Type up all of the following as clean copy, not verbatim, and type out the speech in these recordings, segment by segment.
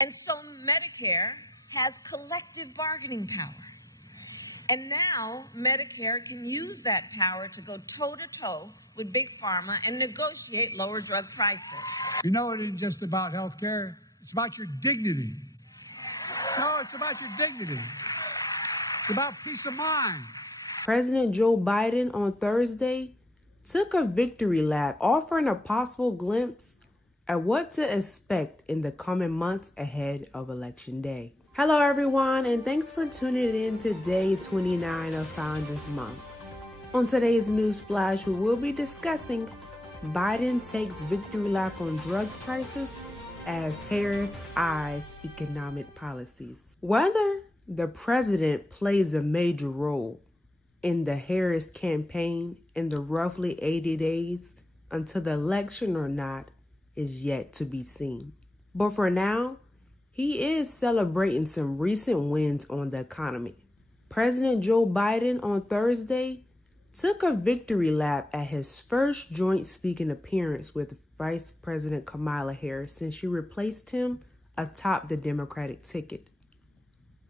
And so Medicare has collective bargaining power. And now Medicare can use that power to go toe-to-toe with Big Pharma and negotiate lower drug prices. You know, it isn't just about health care. It's about your dignity. No, it's about your dignity. It's about peace of mind. President Joe Biden on Thursday took a victory lap, offering a possible glimpse at what to expect in the coming months ahead of Election Day. Hello everyone, and thanks for tuning in to day 29 of Founders Month. On today's news flash, we will be discussing Biden takes victory lap on drug prices as Harris eyes economic policies. Whether the president plays a major role in the Harris campaign in the roughly 80 days until the election or not is yet to be seen. But for now, he is celebrating some recent wins on the economy. President Joe Biden on Thursday took a victory lap at his first joint speaking appearance with Vice President Kamala Harris since she replaced him atop the Democratic ticket,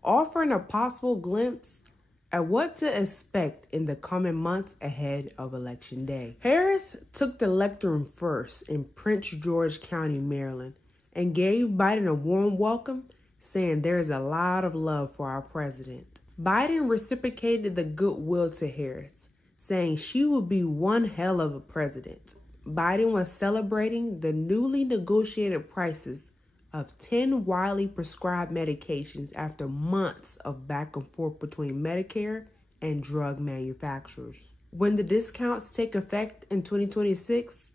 offering a possible glimpse at what to expect in the coming months ahead of Election Day. Harris took the lectern first in Prince George County, Maryland, and gave Biden a warm welcome, saying there's a lot of love for our president. Biden reciprocated the goodwill to Harris, saying she would be one hell of a president. Biden was celebrating the newly negotiated prices of 10 widely prescribed medications after months of back and forth between Medicare and drug manufacturers. When the discounts take effect in 2026,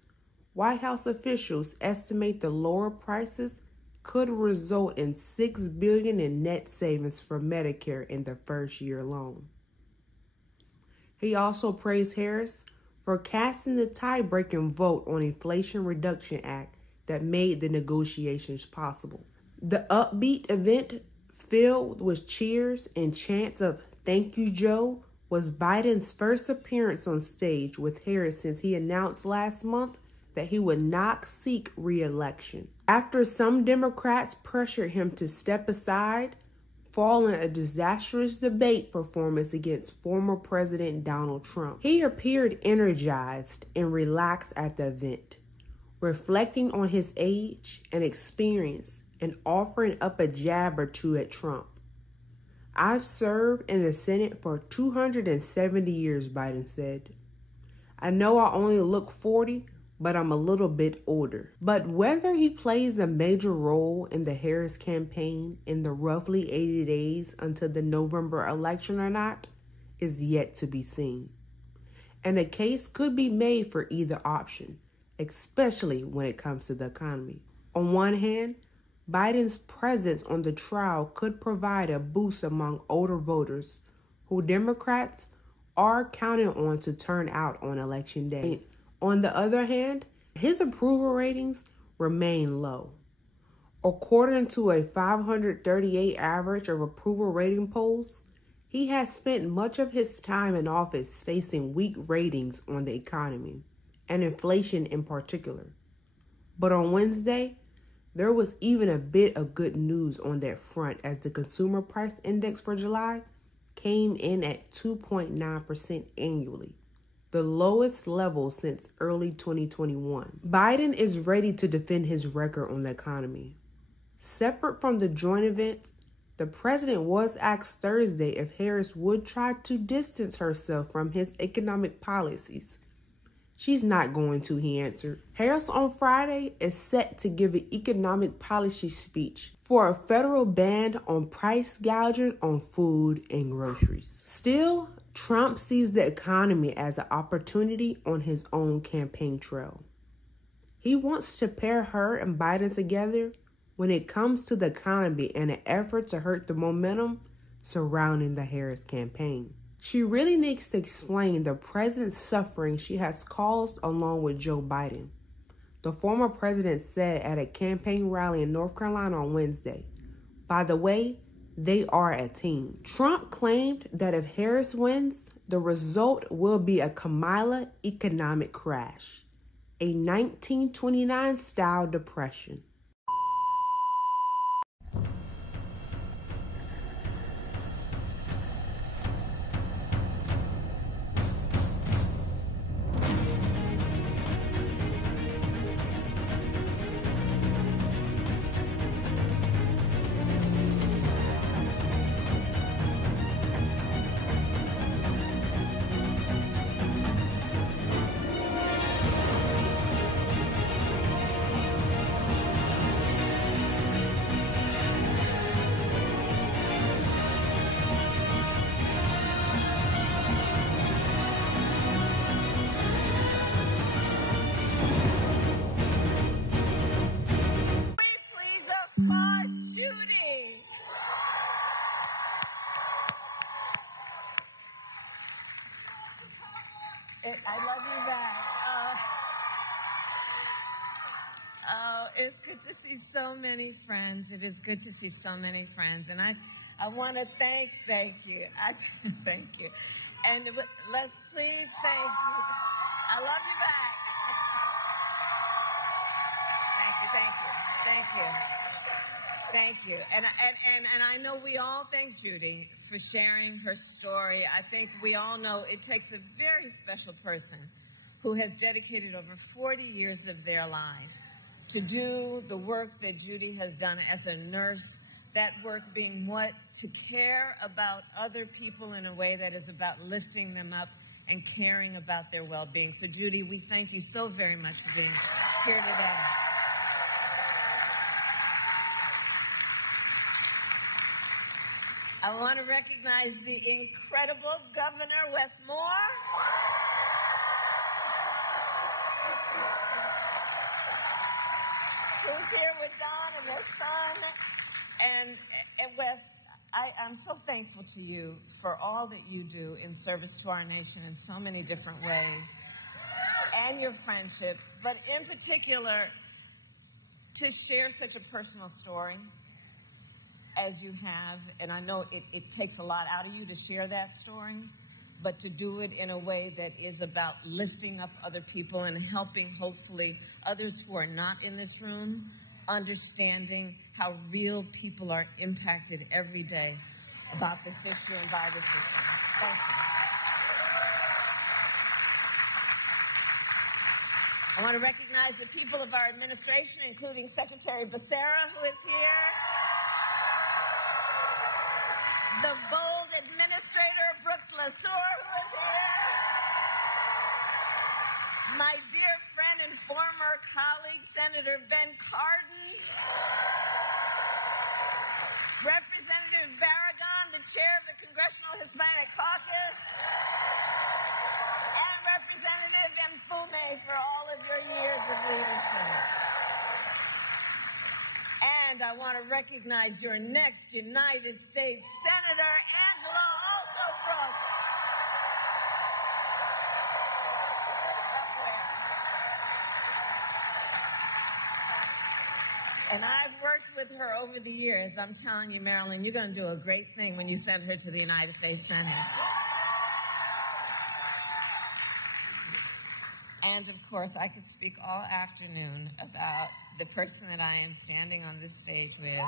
White House officials estimate the lower prices could result in $6 billion in net savings for Medicare in the first year alone. He also praised Harris for casting the tie-breaking vote on Inflation Reduction Act that made the negotiations possible. The upbeat event, filled with cheers and chants of "Thank you, Joe," was Biden's first appearance on stage with Harris since he announced last month that he would not seek re-election, after some Democrats pressured him to step aside following a disastrous debate performance against former President Donald Trump. He appeared energized and relaxed at the event, reflecting on his age and experience and offering up a jab or two at Trump. "I've served in the Senate for 270 years, Biden said. "I know I only look 40, but I'm a little bit older." But whether he plays a major role in the Harris campaign in the roughly 80 days until the November election or not is yet to be seen. And a case could be made for either option, especially when it comes to the economy. On one hand, Biden's presence on the trial could provide a boost among older voters who Democrats are counting on to turn out on Election Day. On the other hand, his approval ratings remain low. According to a 538 average of approval rating polls, he has spent much of his time in office facing weak ratings on the economy and inflation in particular. But on Wednesday, there was even a bit of good news on that front as the consumer price index for July came in at 2.9% annually, the lowest level since early 2021. Biden is ready to defend his record on the economy. Separate from the joint event, the president was asked Thursday if Harris would try to distance herself from his economic policies. "She's not going to," he answered. Harris on Friday is set to give an economic policy speech for a federal ban on price gouging on food and groceries. Still, Trump sees the economy as an opportunity on his own campaign trail. He wants to pair her and Biden together when it comes to the economy in an effort to hurt the momentum surrounding the Harris campaign. She really needs to explain the present suffering she has caused along with Joe Biden, the former president said at a campaign rally in North Carolina on Wednesday. By the way, they are a team. Trump claimed that if Harris wins, the result will be a Kamala economic crash, a 1929-style depression. Good to see so many friends. It is good to see so many friends. And I want to thank you. Thank you. And let's please thank you. I love you back. Thank you. And I know we all thank Judy for sharing her story. I think we all know it takes a very special person who has dedicated over 40 years of their life to do the work that Judy has done as a nurse, that work being what? To care about other people in a way that is about lifting them up and caring about their well-being. So, Judy, we thank you so very much for being here today. I want to recognize the incredible Governor Wes Moore. Who's here with Don and their son. And Wes, I'm so thankful to you for all that you do in service to our nation in so many different ways, and your friendship, but in particular, to share such a personal story as you have. And I know it takes a lot out of you to share that story, but to do it in a way that is about lifting up other people and helping, hopefully, others who are not in this room, understanding how real people are impacted every day about this issue and by this issue. Thank you. I want to recognize the people of our administration, including Secretary Becerra, who is here, the bold administrator, Brooks LaSure, who is here, my dear friend and former colleague, Senator Ben Cardin, Representative Barragan, the chair of the Congressional Hispanic Caucus, and Representative Mfume for all of your years of leadership. And I want to recognize your next United States Senator, Angela also Brooks. And I've worked with her over the years. I'm telling you, Marilyn, you're going to do a great thing when you send her to the United States Senate. And, of course, I could speak all afternoon about the person that I am standing on this stage with.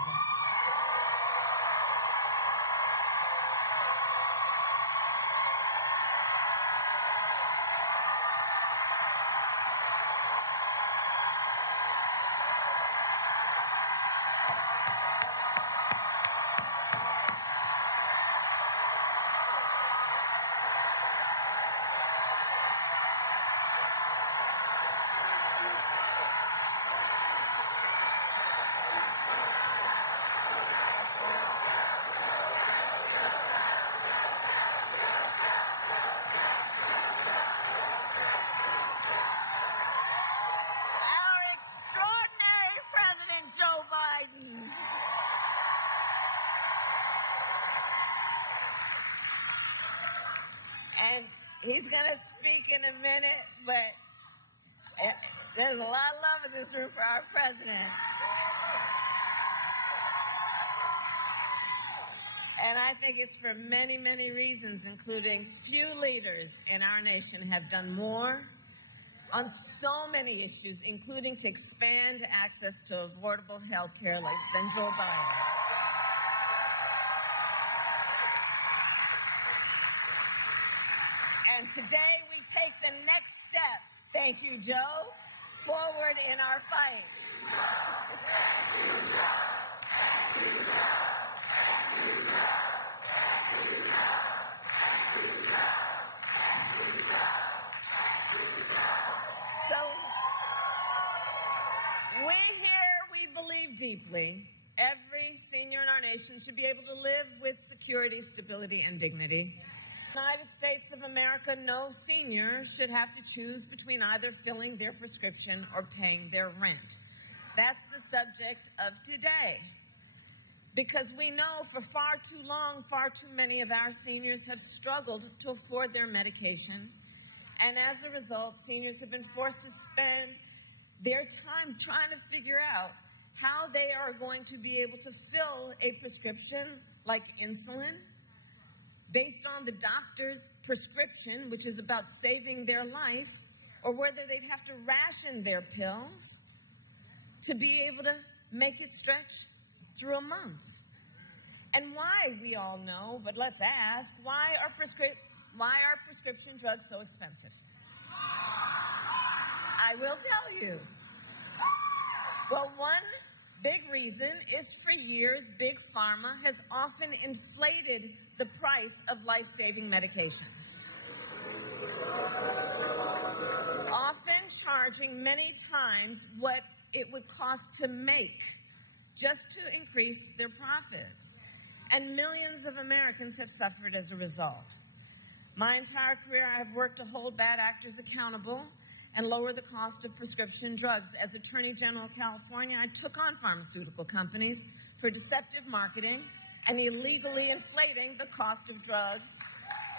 And he's going to speak in a minute, but there's a lot of love in this room for our president. And I think it's for many, many reasons, including few leaders in our nation have done more on so many issues, including to expand access to affordable health care than Joe Biden. And today we take the next step, thank you, Joe, forward in our fight. So we believe deeply every senior in our nation should be able to live with security, stability, and dignity. United States of America, no senior should have to choose between either filling their prescription or paying their rent. That's the subject of today. Because we know for far too long, far too many of our seniors have struggled to afford their medication. And as a result, seniors have been forced to spend their time trying to figure out how they are going to be able to fill a prescription like insulin based on the doctor's prescription, which is about saving their life, or whether they'd have to ration their pills to be able to make it stretch through a month. And why, we all know, but let's ask, why are prescription drugs so expensive? I will tell you. Well, one big reason is for years, Big Pharma has often inflated the price of life-saving medications, often charging many times what it would cost to make just to increase their profits. And millions of Americans have suffered as a result. My entire career, I have worked to hold bad actors accountable and lower the cost of prescription drugs. As Attorney General of California, I took on pharmaceutical companies for deceptive marketing and illegally inflating the cost of drugs,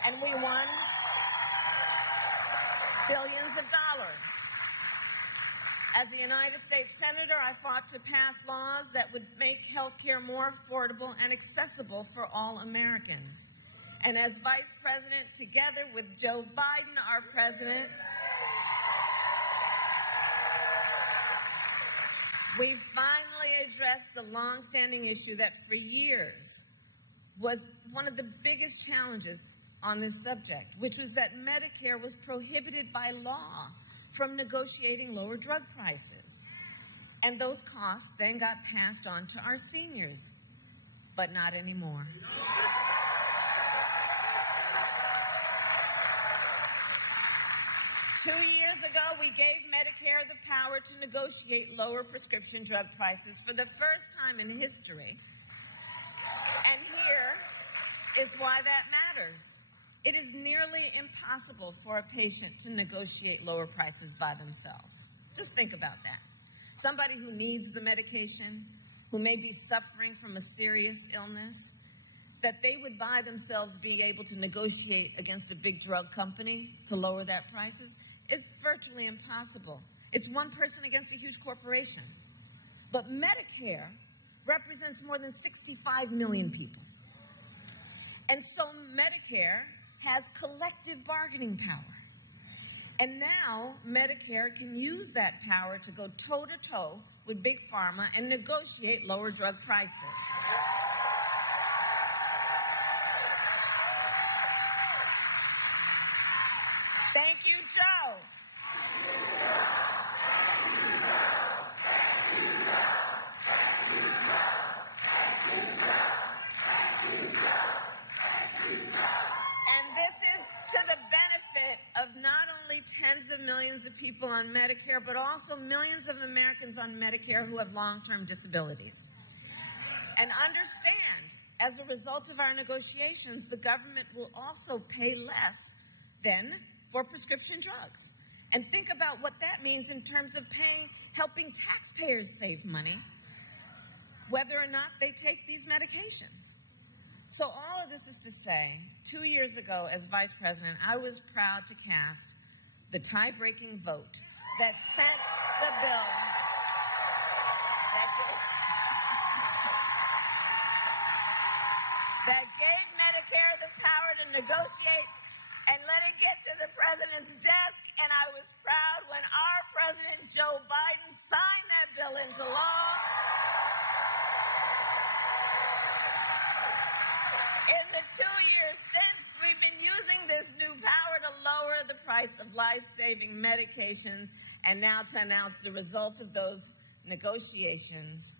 and we won billions of dollars. As a United States Senator, I fought to pass laws that would make health care more affordable and accessible for all Americans. And as Vice President, together with Joe Biden, our president, we finally addressed the long-standing issue that for years was one of the biggest challenges on this subject, which was that Medicare was prohibited by law from negotiating lower drug prices. And those costs then got passed on to our seniors, but not anymore. Two years ago, we gave Medicare the power to negotiate lower prescription drug prices for the first time in history. And here is why that matters. It is nearly impossible for a patient to negotiate lower prices by themselves. Just think about that. Somebody who needs the medication, who may be suffering from a serious illness, that they would by themselves be able to negotiate against a big drug company to lower that prices is virtually impossible. It's one person against a huge corporation. But Medicare represents more than 65 million people. And so Medicare has collective bargaining power. And now Medicare can use that power to go toe-to-toe with Big Pharma and negotiate lower drug prices. Thank you, Joe. Of not only tens of millions of people on Medicare, but also millions of Americans on Medicare who have long-term disabilities. And understand, as a result of our negotiations, the government will also pay less than for prescription drugs. And think about what that means in terms of helping taxpayers save money, whether or not they take these medications. So all of this is to say, 2 years ago as Vice President, I was proud to cast the tie-breaking vote that sent the bill that gave Medicare the power to negotiate and let it get to the president's desk. And I was proud when our president, Joe Biden, signed that bill into law. In the 2 years since, we've been using this new power to lower the price of life-saving medications, and now to announce the result of those negotiations.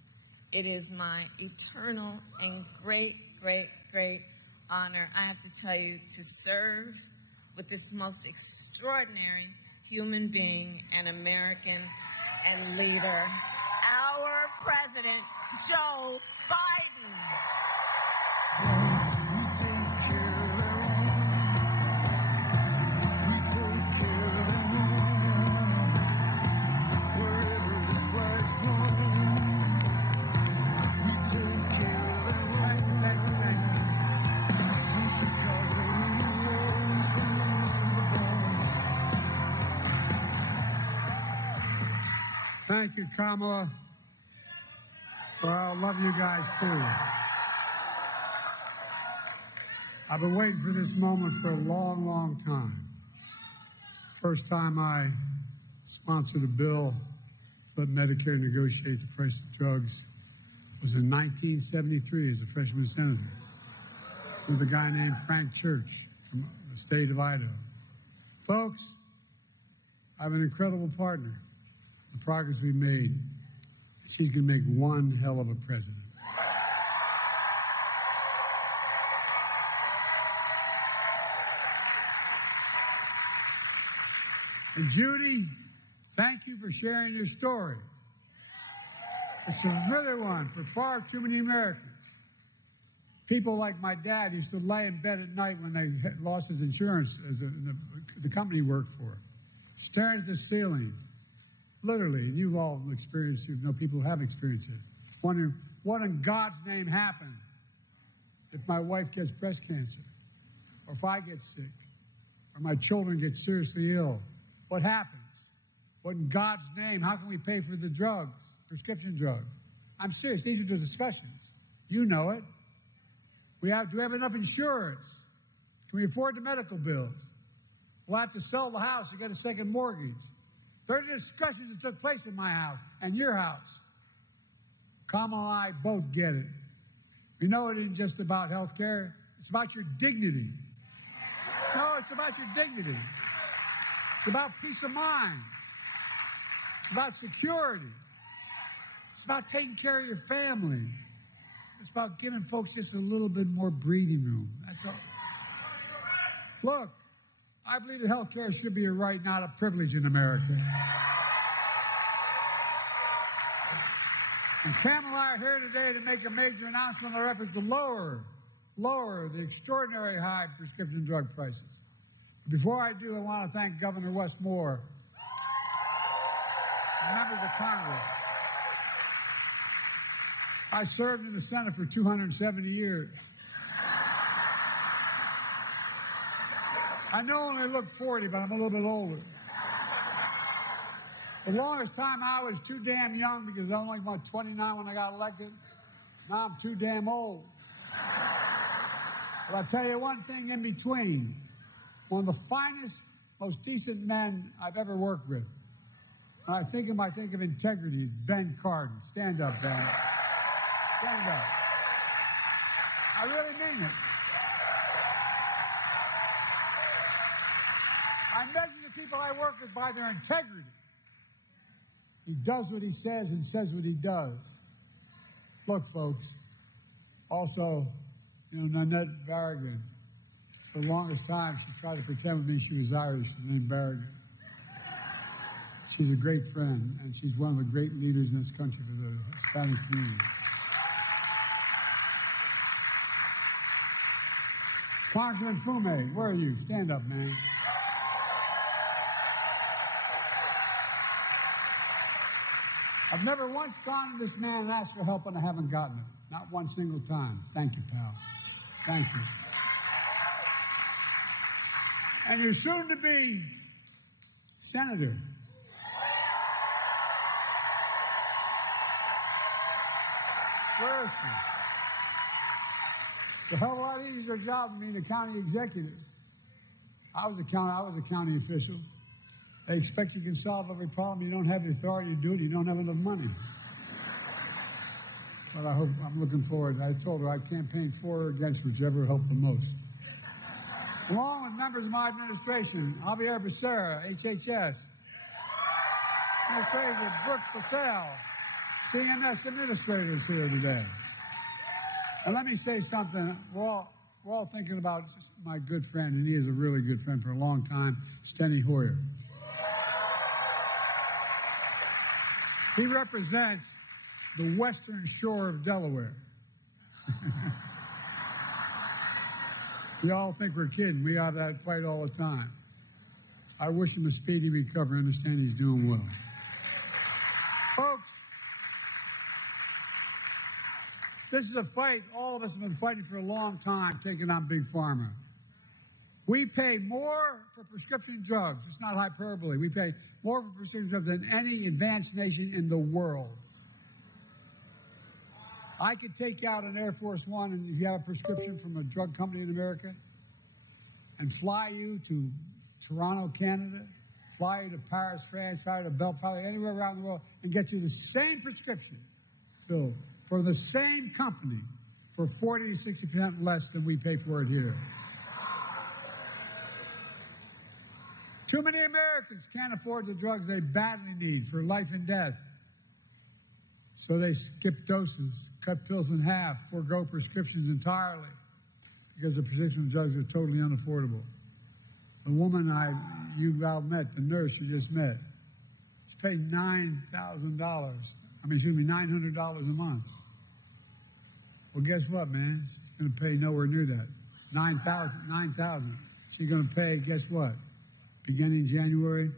It is my eternal and great, great, great honor, I have to tell you, to serve with this most extraordinary human being and American and leader, our President, Joe Biden. Thank you, Kamala. Well, I love you guys, too. I've been waiting for this moment for a long, long time. First time I sponsored a bill to let Medicare negotiate the price of drugs was in 1973 as a freshman senator with a guy named Frank Church from the state of Idaho. Folks, I have an incredible partner. The progress we've made, she's going to make one hell of a president. And Judy, thank you for sharing your story. It's another one for far too many Americans. People like my dad used to lay in bed at night when they lost his insurance as the company he worked for, staring at the ceiling, literally. And you've all experienced, you know people who have experienced this, wondering what in God's name happened if my wife gets breast cancer, or if I get sick, or my children get seriously ill. What happens? What in God's name? How can we pay for the drugs, prescription drugs? I'm serious. These are the discussions. You know it. Do we have enough insurance? Can we afford the medical bills? We'll have to sell the house to get a second mortgage. There are discussions that took place in my house and your house. Kamala and I both get it. We know it isn't just about health care. It's about your dignity. No, it's about your dignity. It's about peace of mind. It's about security. It's about taking care of your family. It's about giving folks just a little bit more breathing room. That's all. Look, I believe that health care should be a right, not a privilege in America. And Kamala and I are here today to make a major announcement on our efforts to lower the extraordinary high prescription drug prices. Before I do, I want to thank Governor Wes Moore and members of Congress. I served in the Senate for 270 years. I know I only look 40, but I'm a little bit older. The longest time I was too damn young because I was only about 29 when I got elected. Now I'm too damn old. But I'll tell you one thing in between. One of the finest, most decent men I've ever worked with. When I think of integrity, is Ben Cardin. Stand up, Ben. Stand up. I really mean it. I measure the people I work with by their integrity. He does what he says and says what he does. Look, folks, also, Nanette Barragan, for the longest time, she tried to pretend with me she was Irish, named Barragan. She's a great friend, and she's one of the great leaders in this country for the Hispanic community. Congressman Fume, where are you? Stand up, man. I've never once gone to this man and asked for help, and I haven't gotten it. Not one single time. Thank you, pal. Thank you. And your soon-to-be senator. Where is she? It's a hell of a lot easier job than being a county executive. I was a county official. They expect you can solve every problem. You don't have the authority to do it. You don't have enough money. But I'm looking forward. I told her I'd campaign for or against whichever helped the most. Along with members of my administration, Javier Becerra, HHS, Administrator Brooks LaSalle, CMS administrators here today. And let me say something. We're all thinking about my good friend, and he is a really good friend for a long time, Steny Hoyer. He represents the western shore of Delaware. We all think we're kidding. We have that fight all the time. I wish him a speedy recovery. I understand he's doing well. Folks, this is a fight all of us have been fighting for a long time, taking on Big Pharma. We pay more for prescription drugs. It's not hyperbole. We pay more for prescription drugs than any advanced nation in the world. I could take you out an Air Force One, and if you have a prescription from a drug company in America, and fly you to Toronto, Canada, fly you to Paris, France, fly you to Belfast, fly you anywhere around the world, and get you the same prescription filled for the same company for 40 to 60% less than we pay for it here. Too many Americans can't afford the drugs they badly need for life and death. So they skip doses, cut pills in half, forego prescriptions entirely because the prescription drugs are totally unaffordable. The woman you all met, the nurse you just met, she paid $900 a month. Well, guess what, man? She's going to pay nowhere near that. $9,000. She's going to pay, guess what? Beginning January,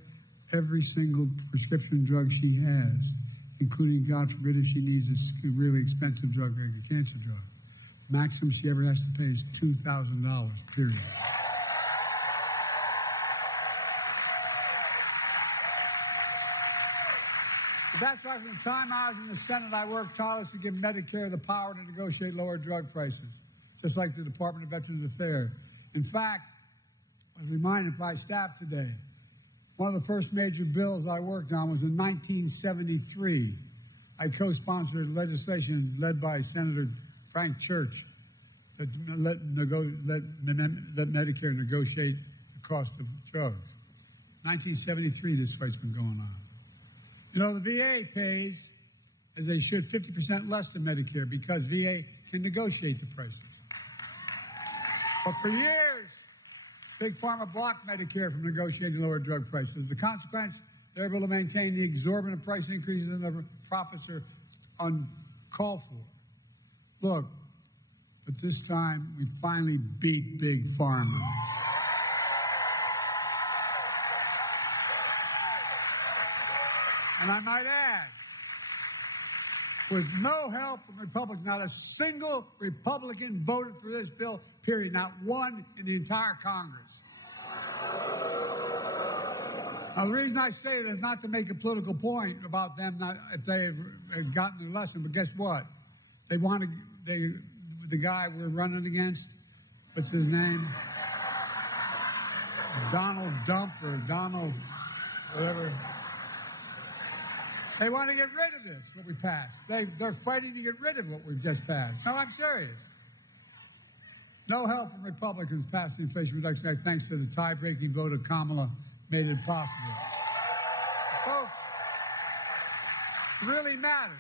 every single prescription drug she has, including, God forbid, if she needs a really expensive drug like a cancer drug. Maximum she ever has to pay is $2,000, period. That's why from the time I was in the Senate, I worked tirelessly to give Medicare the power to negotiate lower drug prices, just like the Department of Veterans Affairs. In fact, I was reminded by staff today, one of the first major bills I worked on was in 1973. I co-sponsored legislation led by Senator Frank Church that let Medicare negotiate the cost of drugs. 1973, this fight's been going on. You know, the VA pays, as they should, 50% less than Medicare because VA can negotiate the prices. But for years, Big Pharma blocked Medicare from negotiating lower drug prices. As a consequence, they're able to maintain the exorbitant price increases and the profits are uncalled for. Look, but this time we finally beat Big Pharma. And I might add, with no help from Republicans, not a single Republican voted for this bill, period. Not one in the entire Congress. Now, the reason I say it is not to make a political point about them, if they have gotten their lesson, but guess what? The guy we're running against, what's his name? Donald Dump or Donald, whatever. They want to get rid of this, what we passed. They're fighting to get rid of what we've just passed. No, I'm serious. No help from Republicans passing the Inflation Reduction Act, thanks to the tie-breaking vote of Kamala, made it possible. Folks, it really matters.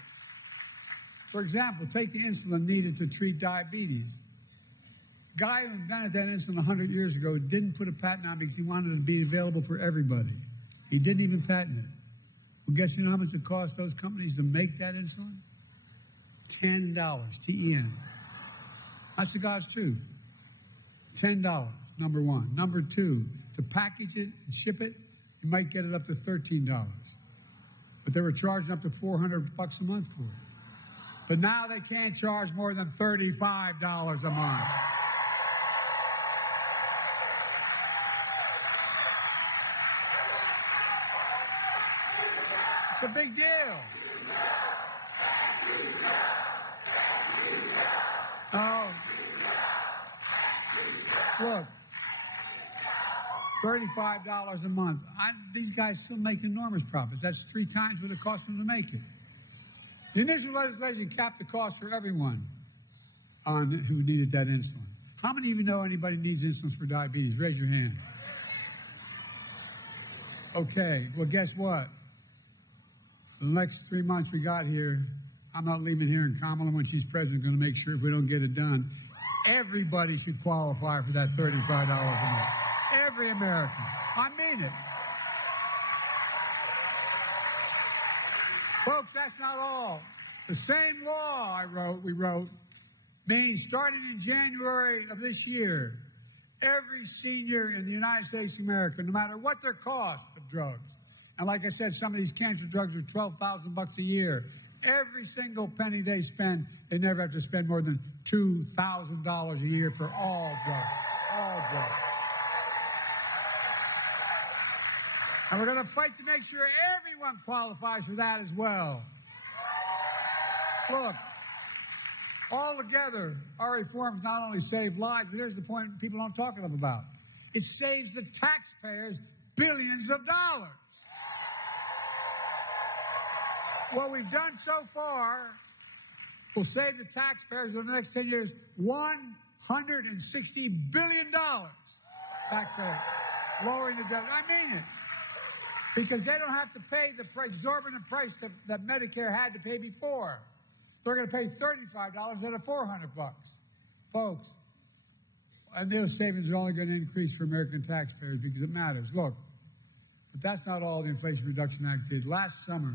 For example, take the insulin needed to treat diabetes. The guy who invented that insulin 100 years ago didn't put a patent on it because he wanted it to be available for everybody. He didn't even patent it. Well, guess you know how much it costs those companies to make that insulin? $10, T-E-N. That's the God's truth. $10, number one. Number two, to package it and ship it, you might get it up to $13. But they were charging up to $400 a month for it. But now they can't charge more than $35 a month. It's a big deal. Oh, look, $35 a month. These guys still make enormous profits. That's 3 times what it cost them to make it. The initial legislation capped the cost for everyone who needed that insulin. How many of you know anybody needs insulin for diabetes? Raise your hand. Okay, well, guess what? For the next 3 months we got here, I'm not leaving here, and Kamala, when she's president, going to make sure if we don't get it done, everybody should qualify for that $35 a month. Every American. I mean it. Folks, that's not all. The same law we wrote, means starting in January of this year, every senior in the United States of America, no matter what their cost of drugs, and like I said, some of these cancer drugs are $12,000 a year. Every single penny they spend, they never have to spend more than $2,000 a year for all drugs. All drugs. And we're going to fight to make sure everyone qualifies for that as well. Look, Altogether, our reforms not only save lives, but here's the point people don't talk enough about. It saves the taxpayers billions of dollars. What we've done so far will save the taxpayers over the next 10 years $160 billion. Taxpayers lowering the debt. I mean it. Because they don't have to pay the exorbitant price that Medicare had to pay before. They're going to pay $35 instead of $400. Folks, and those savings are only going to increase for American taxpayers because it matters. Look, but that's not all the Inflation Reduction Act did. Last summer,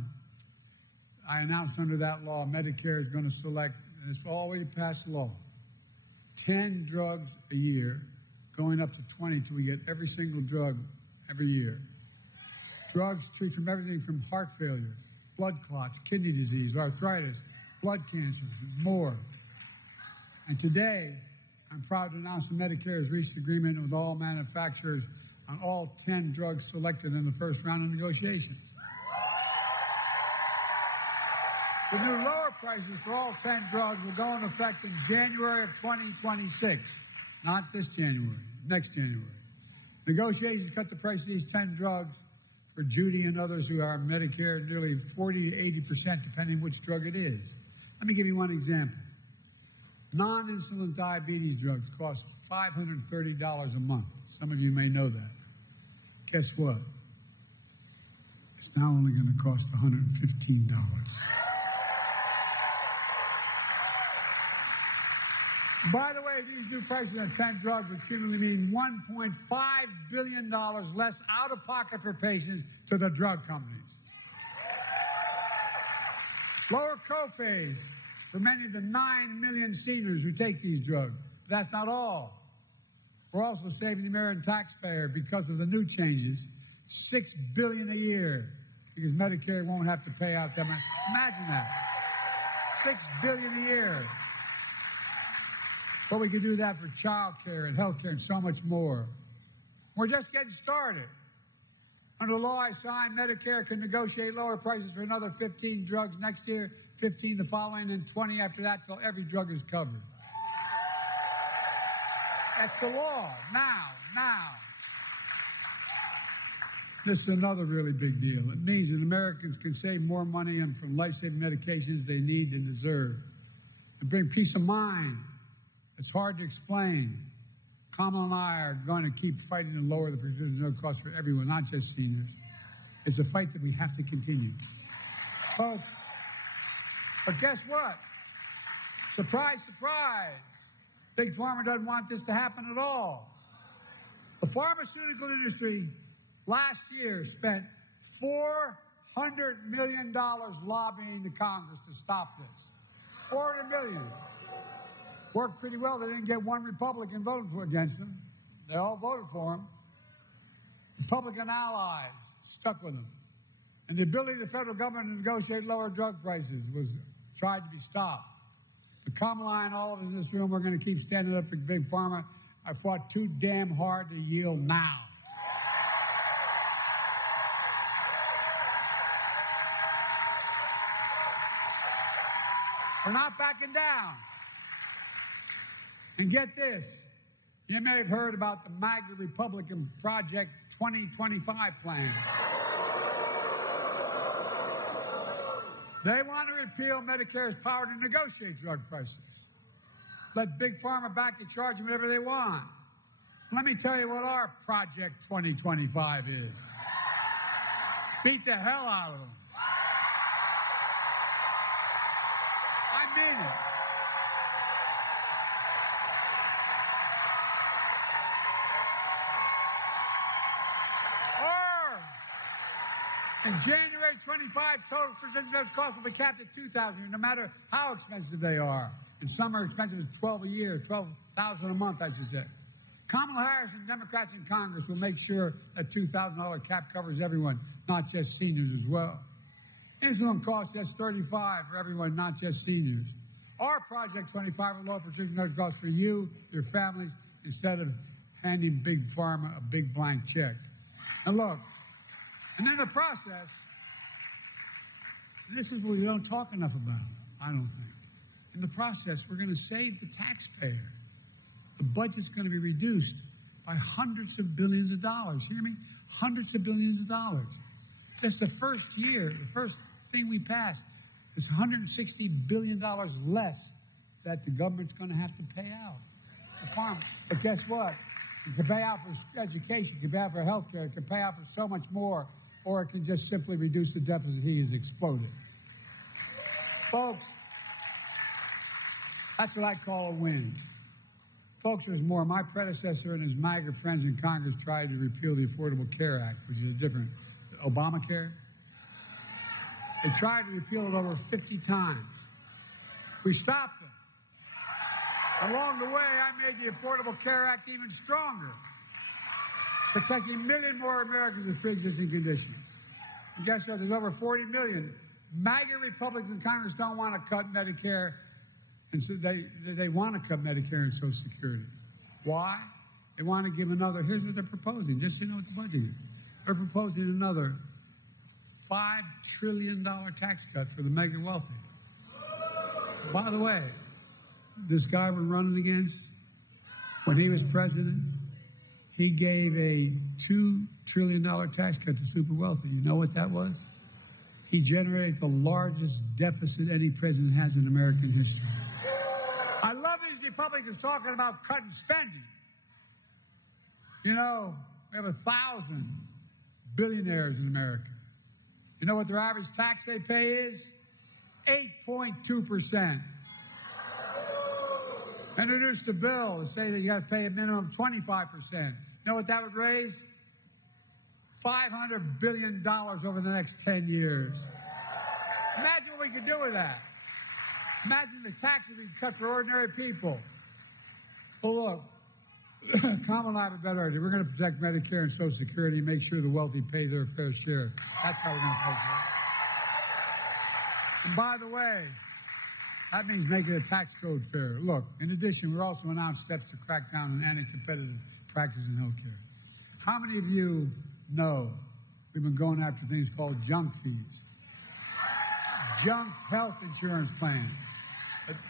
I announced under that law, Medicare is going to select, and it's already passed law, 10 drugs a year, going up to 20 till we get every single drug every year. Drugs treat from everything from heart failure, blood clots, kidney disease, arthritis, blood cancers, and more. And today, I'm proud to announce that Medicare has reached agreement with all manufacturers on all 10 drugs selected in the first round of negotiations. The new lower prices for all 10 drugs will go into effect in January of 2026, not this January, next January. Negotiations cut the price of these 10 drugs for Judy and others who are Medicare nearly 40 to 80%, depending which drug it is. Let me give you one example. Non-insulin diabetes drugs cost $530 a month. Some of you may know that. Guess what? It's now only going to cost $115. By the way, these new prices on 10 drugs will cumulatively mean $1.5 billion less out of pocket for patients to the drug companies. Lower copays for many of the 9 million seniors who take these drugs. But that's not all. We're also saving the American taxpayer because of the new changes, $6 billion a year, because Medicare won't have to pay out that much. Imagine that. $6 billion a year. But we can do that for child care and health care and so much more. We're just getting started. Under the law I signed, Medicare can negotiate lower prices for another 15 drugs next year, 15 the following, and 20 after that till every drug is covered. That's the law. Now. This is another really big deal. It means that Americans can save more money on from life-saving medications they need and deserve. And bring peace of mind. It's hard to explain. Kamala and I are going to keep fighting to lower the prescription drug costs for everyone, not just seniors. It's a fight that we have to continue. Folks, but guess what? Surprise, surprise. Big Pharma doesn't want this to happen at all. The pharmaceutical industry last year spent $400 million lobbying the Congress to stop this. $400 million. Worked pretty well. They didn't get one Republican voting against them. They all voted for him. Republican allies stuck with him. And the ability of the federal government to negotiate lower drug prices was tried to be stopped. But Kamala and all of us in this room are going to keep standing up for Big Pharma. I fought too damn hard to yield now. We're not backing down. And get this, you may have heard about the MAGA Republican Project 2025 plan. They want to repeal Medicare's power to negotiate drug prices. Let Big Pharma back to charging whatever they want. Let me tell you what our Project 2025 is. Beat the hell out of them. I mean it. In January 25, total prescription drugs costs will be capped at $2,000, no matter how expensive they are. And some are expensive as $12 a year, $12,000 a month, I should say. Kamala Harris and Democrats in Congress will make sure that $2,000 cap covers everyone, not just seniors as well. Insulin costs just $35 for everyone, not just seniors. Our Project 25 will lower prescription drug costs for you, your families, instead of handing Big Pharma a big blank check. And look, and in the process, this is what we don't talk enough about, I don't think. In the process, we're going to save the taxpayer. The budget's going to be reduced by hundreds of billions of dollars. Hear me? Hundreds of billions of dollars. Just the first year, the first thing we passed is $160 billion less that the government's going to have to pay out to farmers. But guess what? It can pay out for education, it can pay out for health care, it can pay out for so much more, or it can just simply reduce the deficit. He has exploded. Folks, that's what I call a win. Folks, there's more. My predecessor and his MAGA friends in Congress tried to repeal the Affordable Care Act, which is a different Obamacare. They tried to repeal it over 50 times. We stopped them. Along the way, I made the Affordable Care Act even stronger, protecting a million more Americans with pre-existing conditions. And guess what? There's over 40 million. MAGA Republicans in Congress don't want to cut Medicare, and so they want to cut Medicare and Social Security. Why? They want to give another, here's what they're proposing, just so you know what the budget is. They're proposing another $5 trillion tax cut for the mega wealthy. By the way, this guy we're running against, when he was president, he gave a $2 trillion tax cut to super wealthy. You know what that was? He generated the largest deficit any president has in American history. I love these Republicans talking about cutting spending. You know, we have 1,000 billionaires in America. You know what their average tax they pay is? 8.2%. Introduced a bill to say that you got to pay a minimum of 25%. You know what that would raise? $500 billion over the next 10 years. Imagine what we could do with that. Imagine the taxes we could cut for ordinary people. Well, look, Kamala and I have a better idea. We're going to protect Medicare and Social Security and make sure the wealthy pay their fair share. That's how we're going to pay for it. And by the way, that means making the tax code fair. Look, in addition, we're also announced steps to crack down on anti-competitive practices in healthcare. How many of you know we've been going after things called junk fees? Junk health insurance plans.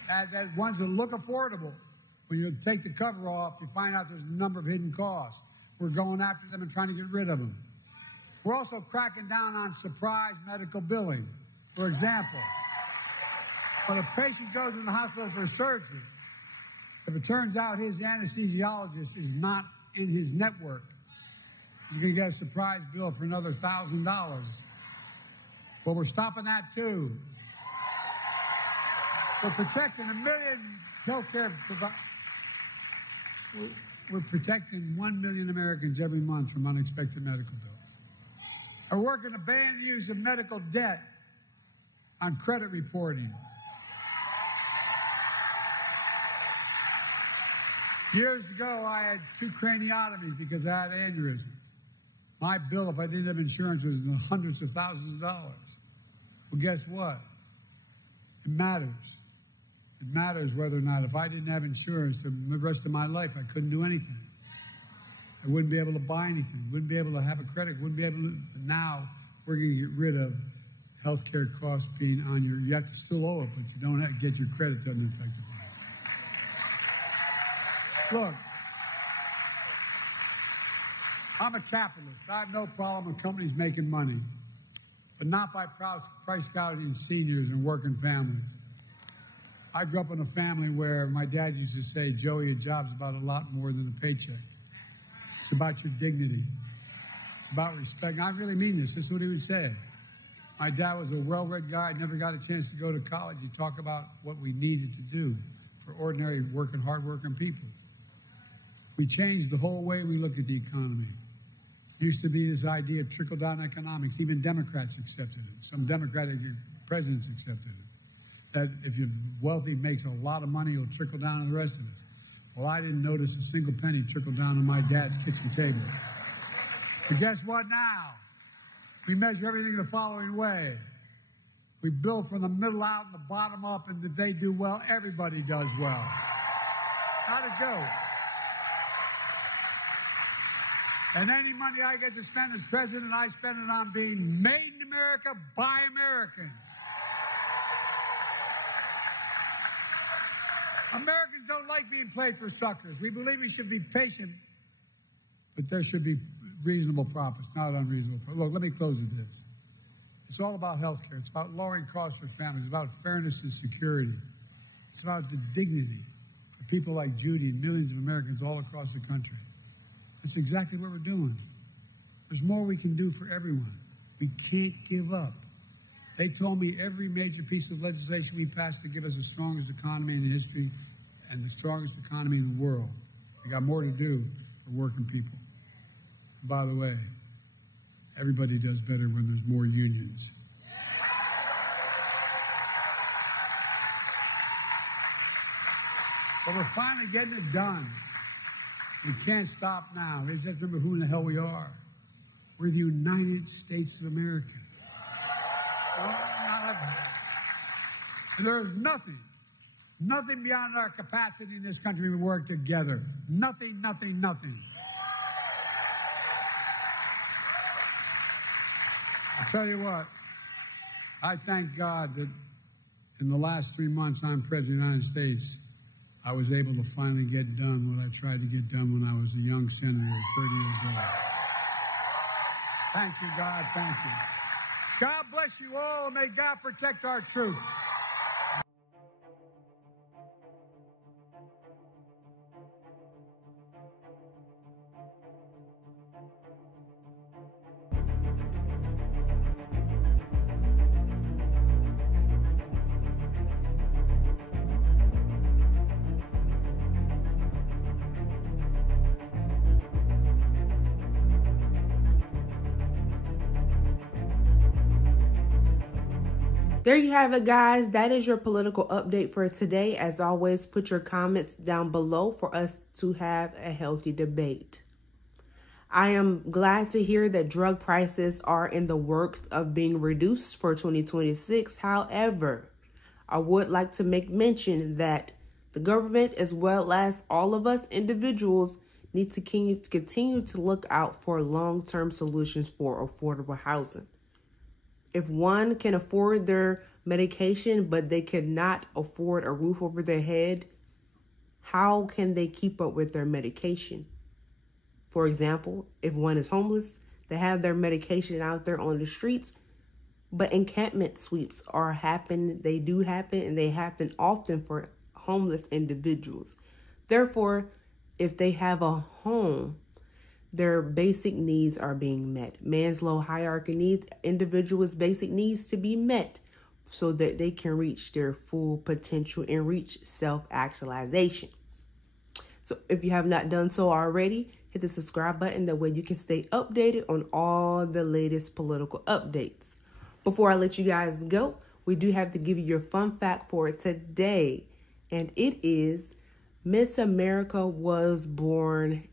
That ones that look affordable. When you take the cover off, you find out there's a number of hidden costs. We're going after them and trying to get rid of them. We're also cracking down on surprise medical billing. For example, when a patient goes in the hospital for surgery, if it turns out his anesthesiologist is not in his network, you're going to get a surprise bill for another $1,000. Well, we're stopping that too. We're protecting a million healthcare providers. We're protecting 1 million Americans every month from unexpected medical bills. We're working to ban the use of medical debt on credit reporting. Years ago, I had 2 craniotomies because I had aneurysms. My bill, if I didn't have insurance, was in the hundreds of thousands of dollars. Well, guess what? It matters. It matters whether or not, if I didn't have insurance the rest of my life, I couldn't do anything. I wouldn't be able to buy anything, wouldn't be able to have a credit, wouldn't be able to. Now, we're going to get rid of health care costs being on your, you have to still owe it, but you don't have to get your credit doesn't affect it. Look, I'm a capitalist. I have no problem with companies making money, but not by price gouging seniors and working families. I grew up in a family where my dad used to say, Joey, a job's about a lot more than a paycheck. It's about your dignity. It's about respect. And I really mean this. This is what he would say. My dad was a well-read guy, never got a chance to go to college. He'd talk about what we needed to do for ordinary working, hard-working people. We changed the whole way we look at the economy. There used to be this idea of trickle-down economics. Even Democrats accepted it. Some Democratic presidents accepted it. That if you're wealthy, makes a lot of money, it'll trickle down to the rest of us. Well, I didn't notice a single penny trickle down on my dad's kitchen table. But guess what now? We measure everything the following way. We build from the middle out and the bottom up, and if they do well, everybody does well. How'd it go? And any money I get to spend as president, I spend it on being made in America by Americans. Americans don't like being played for suckers. We believe we should be patient, but there should be reasonable profits, not unreasonable profits. Look, let me close with this. It's all about health care. It's about lowering costs for families. It's about fairness and security. It's about the dignity for people like Judy and millions of Americans all across the country. That's exactly what we're doing. There's more we can do for everyone. We can't give up. They told me every major piece of legislation we passed to give us the strongest economy in history and the strongest economy in the world. We got more to do for working people. And by the way, everybody does better when there's more unions. But we're finally getting it done. We can't stop now. We just have to remember who in the hell we are. We're the United States of America. There's nothing beyond our capacity in this country to work together. Nothing. I'll tell you what, I thank God that in the last 3 months I'm President of the United States, I was able to finally get done what I tried to get done when I was a young senator at 30 years old. Thank you, God. Thank you. God bless you all, and may God protect our troops. There you have it, guys. That is your political update for today. As always, put your comments down below for us to have a healthy debate. I am glad to hear that drug prices are in the works of being reduced for 2026. However, I would like to make mention that the government, as well as all of us individuals, need to continue to look out for long-term solutions for affordable housing. If one can afford their medication, but they cannot afford a roof over their head, how can they keep up with their medication? For example, if one is homeless, they have their medication out there on the streets, but encampment sweeps they do happen, and they happen often for homeless individuals. Therefore, if they have a home, their basic needs are being met. Maslow's hierarchy needs individuals' basic needs to be met so that they can reach their full potential and reach self-actualization. So if you have not done so already, hit the subscribe button. That way you can stay updated on all the latest political updates. Before I let you guys go, we do have to give you your fun fact for today. And it is Miss America was birthed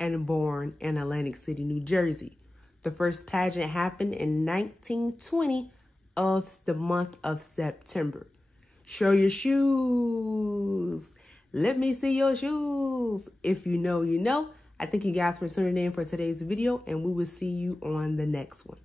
and born in Atlantic City, New Jersey. The first pageant happened in 1920 of the month of September. Show your shoes. Let me see your shoes. If you know, you know. I thank you guys for tuning in for today's video, and we will see you on the next one.